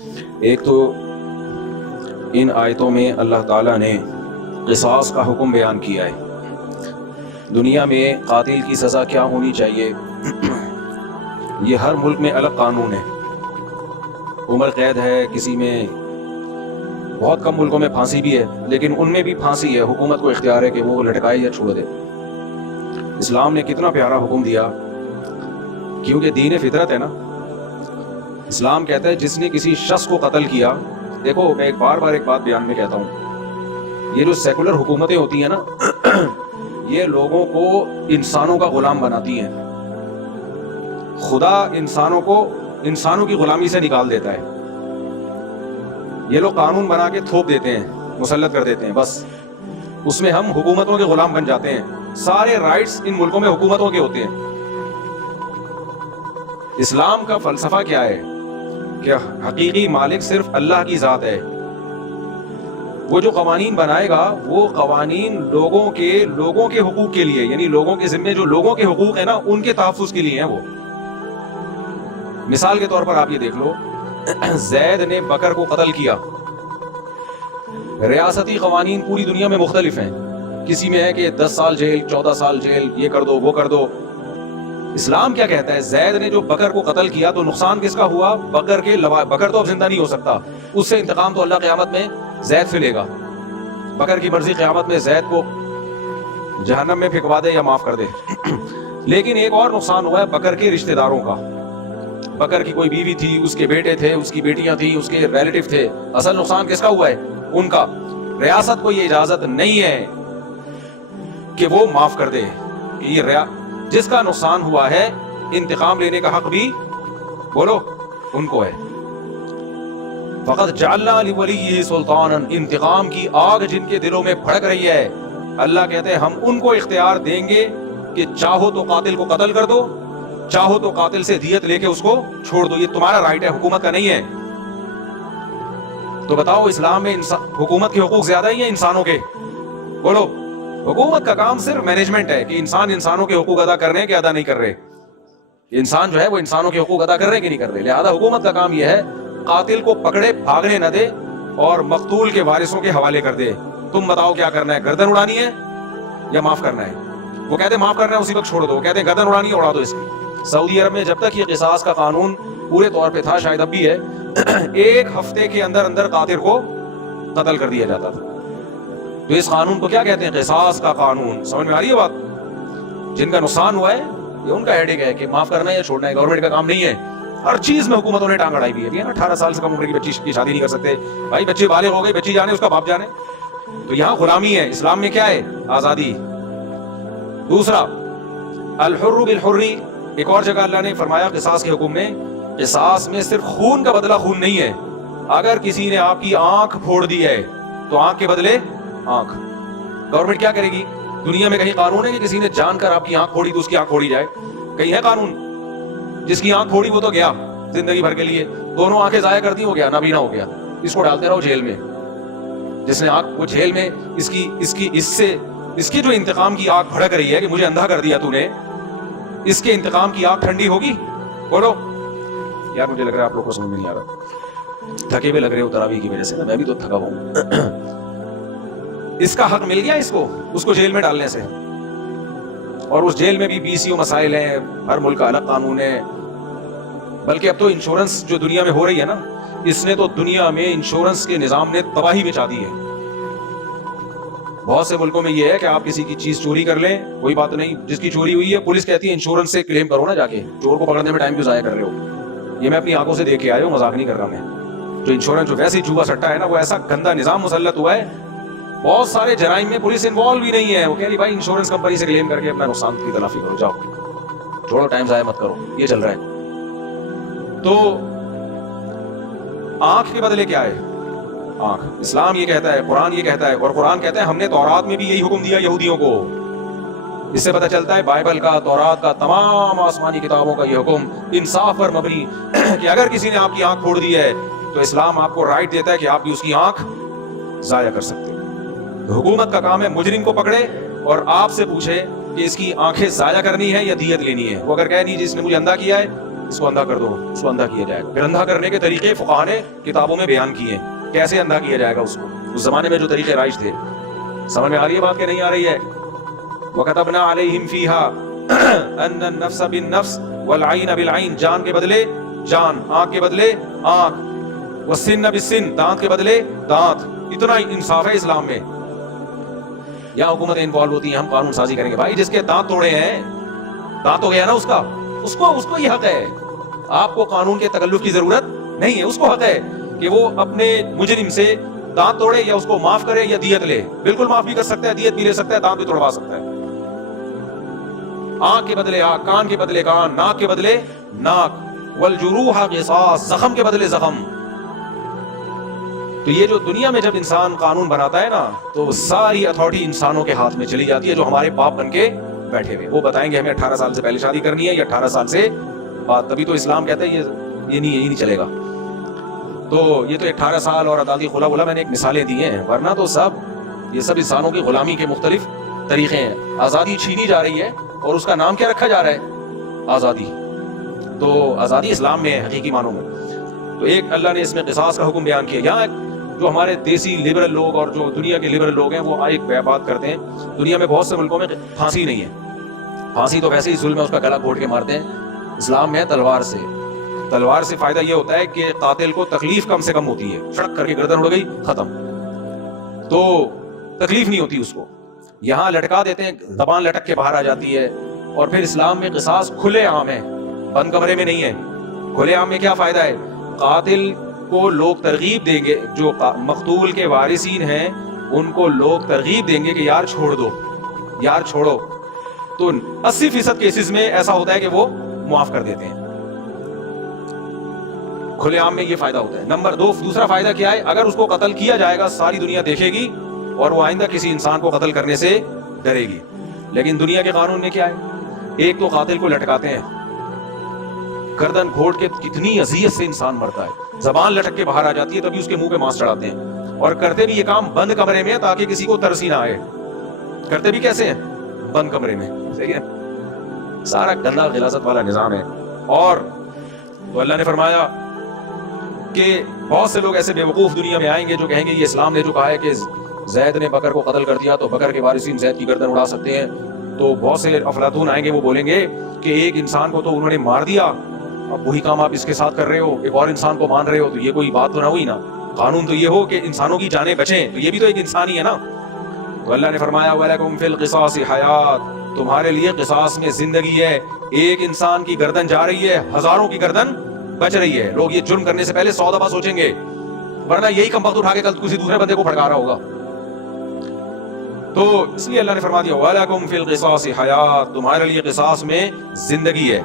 ایک تو ان آیتوں میں اللہ تعالیٰ نے قصاص کا حکم بیان کیا ہے. دنیا میں قاتل کی سزا کیا ہونی چاہیے یہ ہر ملک میں الگ قانون ہے. عمر قید ہے, کسی میں بہت کم ملکوں میں پھانسی بھی ہے, لیکن ان میں بھی پھانسی ہے. حکومت کو اختیار ہے کہ وہ لٹکائے یا چھوڑ دے. اسلام نے کتنا پیارا حکم دیا, کیونکہ دین فطرت ہے نا. اسلام کہتا ہے جس نے کسی شخص کو قتل کیا, دیکھو میں ایک بار بات بیان میں کہتا ہوں, یہ جو سیکولر حکومتیں ہوتی ہیں نا یہ لوگوں کو انسانوں کا غلام بناتی ہیں. خدا انسانوں کی غلامی سے نکال دیتا ہے. یہ لوگ قانون بنا کے تھوپ دیتے ہیں, مسلط کر دیتے ہیں, بس اس میں ہم حکومتوں کے غلام بن جاتے ہیں. سارے رائٹس ان ملکوں میں حکومتوں کے ہوتے ہیں. اسلام کا فلسفہ کیا ہے کہ حقیقی مالک صرف اللہ کی ذات ہے. وہ جو قوانین بنائے گا وہ قوانین لوگوں کے حقوق کے لیے, یعنی لوگوں کے ذمے جو لوگوں کے حقوق ہیں نا ان کے تحفظ کے لیے ہیں. وہ مثال کے طور پر آپ یہ دیکھ لو, زید نے بکر کو قتل کیا. ریاستی قوانین پوری دنیا میں مختلف ہیں, کسی میں ہے کہ 10 سال جیل, 14 سال جیل, یہ کر دو وہ کر دو. اسلام کیا کہتا ہے, زید نے جو بکر کو قتل کیا تو نقصان کس کا ہوا؟ بکر تو اب زندہ نہیں ہو سکتا, اس سے انتقام تو اللہ قیامت میں زید سے لے گا. بکر کی مرضی قیامت میں زید کو جہنم میں پھینکوا دے یا معاف کر دے. لیکن ایک اور نقصان ہوا ہے بکر کے رشتہ داروں کا. بکر کی کوئی بیوی تھی, اس کے بیٹے تھے, اس کی بیٹیاں تھیں, اس کے ریلیٹو تھے. اصل نقصان کس کا ہوا ہے؟ ان کا. ریاست کو یہ اجازت نہیں ہے کہ وہ معاف کر دے. یہ جس کا نقصان ہوا ہے انتقام لینے کا حق بھی بولو ان کو ہے. فقط جعلنا لولی سلطانا, انتقام کی آگ جن کے دلوں میں بھڑک رہی ہے, اللہ کہتے ہیں ہم ان کو اختیار دیں گے کہ چاہو تو قاتل کو قتل کر دو, چاہو تو قاتل سے دیت لے کے اس کو چھوڑ دو. یہ تمہارا رائٹ ہے, حکومت کا نہیں ہے. تو بتاؤ اسلام میں حکومت کے حقوق زیادہ ہیں یا انسانوں کے؟ بولو. حکومت کا کام صرف مینجمنٹ ہے کہ انسانوں کے حقوق ادا کر رہے ہیں کہ ادا نہیں کر رہے. انسان جو ہے وہ انسانوں کے حقوق ادا کر رہے ہیں کہ نہیں کر رہے. لہذا حکومت کا کام یہ ہے قاتل کو پکڑے, بھاگنے نہ دے اور مقتول کے وارثوں کے حوالے کر دے. تم بتاؤ کیا کرنا ہے, گردن اڑانی ہے یا معاف کرنا ہے؟ وہ کہتے ہیں معاف کرنا ہے, اسی وقت چھوڑ دو. وہ کہتے ہیں گردن اڑانی ہے, اڑا دو اس کی. سعودی عرب میں جب تک یہ قصاص کا قانون پورے طور پہ تھا, شاید اب بھی ہے, 1 ہفتے کے اندر قاتل کو قتل کر دیا جاتا تھا. تو اس قانون کو کیا کہتے ہیں؟ قصاص کا قانون. سمجھ میں آ رہی ہے بات؟ جن کا نقصان ہوا ہے یہ ان کا ہیڈیک ہے کہ معاف کرنا ہے یا چھوڑنا ہے, گورنمنٹ کا کام نہیں ہے. ہر چیز میں حکومتوں نے ٹانگ اڑائی بھی ہے. 18 سال سے کم عمر کی بچی کی شادی نہیں کر سکتے. بھائی بچے بالغ ہو گئے, بچی جانے اس کا باپ جانے. تو یہاں غلامی ہے. اسلام میں کیا ہے؟ آزادی. دوسرا الحر بالحری. ایک اور جگہ اللہ نے فرمایا قصاص کے حکم میں, قصاص میں صرف خون کا بدلہ خون نہیں ہے. اگر کسی نے آپ کی آنکھ پھوڑ دی ہے تو آنکھ کے بدلے آنکھ. گورنمنٹ کیا کرے گی؟ دنیا میں کہیں قانون ہے کہ کسی نے جان کر آپ کی آنکھ پھوڑی تو اس کی آنکھ پھوڑی جائے؟ کہیں ہے قانون؟ جس کی آنکھ پھوڑی وہ تو گیا زندگی بھر کے لیے. دونوں آنکھیں ضائع کر دی, ہو گیا, نابینا ہو گیا. اس کو ڈالتے رہو جیل میں. جس نے آنکھ, وہ جیل میں اس کی جو انتقام کی آگ بھڑک رہی ہے کہ مجھے اندھا کر دیا تو نے, اس کے انتقام کی آگ ٹھنڈی ہوگی؟ بولو یار. مجھے لگ رہا ہے آپ لوگ کو سمجھ میں نہیں آ رہا, تھکے ہوئے لگ رہے ہو تراویح کی وجہ سے. میں بھی تو تھکا ہوں. اس کا حق مل گیا اس کو جیل میں ڈالنے سے. اور اس جیل میں بھی BCO مسائل ہیں, ہر ملک کا الگ قانون ہے. بلکہ اب تو انشورنس جو دنیا میں ہو رہی ہے نا, اس نے تو دنیا میں انشورنس کے نظام نے تباہی مچا دی ہے. بہت سے ملکوں میں یہ ہے کہ آپ کسی کی چیز چوری کر لیں, کوئی بات نہیں, جس کی چوری ہوئی ہے پولیس کہتی ہے انشورنس سے کلیم کرو نا جا کے, چور کو پکڑنے میں ٹائم کیوں ضائع کر رہے ہو. یہ میں اپنی آنکھوں سے دیکھ کے آیا ہوں, مذاق نہیں کر رہا میں. جو انشورنس جو ویسے جوا سٹا ہے نا, وہ ایسا گندا نظام مسلط ہوا ہے, بہت سارے جرائم میں پولیس انوالو بھی نہیں ہے. وہ کہہ رہی بھائی انشورنس کمپنی سے کلیم کر کے اپنا نقصان کی تلافی کرو, جاؤ چھوڑو, ٹائم ضائع مت کرو. یہ چل رہا ہے. تو آنکھ کے بدلے کیا ہے؟ آنکھ. اسلام یہ کہتا ہے, قرآن یہ کہتا ہے, اور قرآن کہتا ہے ہم نے تورات میں بھی یہی حکم دیا یہودیوں کو. اس سے پتہ چلتا ہے بائبل کا, تورات کا, تمام آسمانی کتابوں کا یہ حکم انصاف پر مبنی کہ اگر کسی نے آپ کی آنکھ پھوڑ دی ہے تو اسلام آپ کو رائٹ دیتا ہے کہ آپ بھی اس کی آنکھ ضائع کر سکتے. حکومت کا کام ہے مجرم کو پکڑے اور آپ سے پوچھے کہ اس کی آنکھیں ضائع کرنی ہے یا دیت لینی ہے. وہ اگر کہے نہیں جس نے مجھے اندھا کیا ہے اس کو اندھا کر دو، اس کو اندھا کیا جائے گا۔ پھر اندھا کرنے کے طریقے فقہاء نے کتابوں میں بیان کیے ہیں، کیسے اندھا کیا جائے گا اس کو، اس زمانے میں جو طریقے رائج تھے۔ سمجھ میں آ رہی ہے بات کہ نہیں آ رہی ہے؟ وَكَتَبْنَا عَلَيْهِمْ فِيهَا أَنَّ النَّفْسَ بِالنَّفْسِ وَالْعَيْنَ بِالْعَيْنِ، جان کے بدلے جان، آنکھ کے بدلے آنکھ، وَالسِّنَّ بِالسِّنِّ، دانت کے بدلے دانت۔ اتنا انصاف ہے اسلام میں۔ یا حکومتیں انوالو ہوتی ہیں، ہم قانون سازی کریں گے۔ بھائی جس کے دانت توڑے ہیں، دانت ہو گیا نا اس کا، اس کو یہ حق ہے۔ آپ کو قانون کے تکلف کی ضرورت نہیں ہے، اس کو حق ہے کہ وہ اپنے مجرم سے دانت توڑے یا اس کو معاف کرے یا دیت لے۔ بالکل معاف بھی کر سکتا ہے، دیت بھی لے سکتا ہے، دانت بھی توڑوا سکتا ہے۔ آنکھ کے بدلے آنکھ، کان کے بدلے کان، ناک کے بدلے ناک، والجروح قصاص، زخم کے بدلے زخم۔ تو یہ جو دنیا میں جب انسان قانون بناتا ہے نا، تو ساری اتھارٹی انسانوں کے ہاتھ میں چلی جاتی ہے جو ہمارے باپ بن کے بیٹھے ہوئے۔ وہ بتائیں گے ہمیں 18 سال سے پہلے شادی کرنی ہے یا 18 سال سے بعد، تبھی تو اسلام کہتا ہے یہ نہیں چلے گا۔ تو یہ تو 18 سال اور عدالتی خلا میں نے ایک مثالیں دی ہیں، ورنہ تو یہ سب انسانوں کی غلامی کے مختلف طریقے ہیں۔ آزادی چھینی جا رہی ہے اور اس کا نام کیا رکھا جا رہا ہے؟ آزادی۔ تو آزادی اسلام میں ہے حقیقی معنوں میں۔ تو ایک اللہ نے اس میں قصاص کا حکم بیان کیا۔ یہاں جو ہمارے دیسی لبرل لوگ اور جو دنیا کے لبرل لوگ ہیں وہ ایک بات کرتے ہیں، دنیا میں بہت سے ملکوں میں پھانسی نہیں ہے، پھانسی تو ویسے ہی ظلم ہے، اس کا گلا گھونٹ کے مارتے ہیں۔ اسلام میں تلوار سے، تلوار سے فائدہ یہ ہوتا ہے کہ قاتل کو تکلیف کم سے کم ہوتی ہے، شڑک کر کے گردن اڑ گئی ختم، تو تکلیف نہیں ہوتی اس کو۔ یہاں لٹکا دیتے ہیں، زبان لٹک کے باہر آ جاتی ہے۔ اور پھر اسلام میں قصاص کھلے عام ہے، بند کمرے میں نہیں ہے۔ کھلے عام میں کیا فائدہ ہے؟ قاتل کو لوگ ترغیب دیں گے، جو مقتول کے وارثین ہیں ان کو لوگ ترغیب دیں گے کہ یار چھوڑ دو، یار چھوڑو۔ تو 80% کیسز میں ایسا ہوتا ہے کہ وہ معاف کر دیتے ہیں۔ کھلے عام میں یہ فائدہ ہوتا ہے۔ نمبر 2، دوسرا فائدہ کیا ہے؟ اگر اس کو قتل کیا جائے گا ساری دنیا دیکھے گی اور وہ آئندہ کسی انسان کو قتل کرنے سے ڈرے گی۔ لیکن دنیا کے قانون میں کیا ہے؟ ایک تو قاتل کو لٹکاتے ہیں، گردن گھونٹ کے کتنی اذیت سے انسان مرتا ہے، زبان لٹک کے باہر آ جاتی ہے، تبھی اس کے منہ پہ ماس چڑھاتے ہیں۔ اور کرتے بھی یہ کام بند کمرے میں تاکہ کسی کو ترس ہی نہ آئے۔ کرتے بھی کیسے ہیں؟ بند کمرے میں، صحیح ہے؟ سارا گندا غلاظت والا نظام ہے۔ اور تو اللہ نے فرمایا کہ بہت سے لوگ ایسے بیوقوف دنیا میں آئیں گے جو کہیں گے یہ اسلام نے جو کہا ہے کہ زید نے بکر کو قتل کر دیا تو بکر کے وارثین زید کی گردن اڑا سکتے ہیں۔ تو بہت سے افلاطون آئیں گے، وہ بولیں گے کہ ایک انسان کو تو انہوں نے مار دیا، اب وہی کام آپ اس کے ساتھ کر رہے ہو، ایک اور انسان کو مان رہے ہو، تو یہ کوئی بات تو نہ ہوئی نا۔ قانون تو یہ ہو کہ انسانوں کی جانیں بچیں، تو یہ بھی تو ایک انسان ہی ہے نا۔ تو اللہ نے فرمایا وَلَكُمْ فِي الْقِصَاصِ حَيَاةٌ، تمہارے لیے قصاص میں زندگی ہے۔ ایک انسان کی گردن جا رہی ہے، ہزاروں کی گردن بچ رہی ہے۔ لوگ یہ جرم کرنے سے پہلے 100 دفعہ سوچیں گے، ورنہ یہی کم وقت اٹھا کے کل کسی دوسرے بندے کو پھڑکا رہا ہوگا۔ تو اس لیے اللہ نے فرما دیا وَلَكُمْ فِي الْقِصَاصِ حَيَاةٌ، تمہارے لیے قصاص میں زندگی ہے۔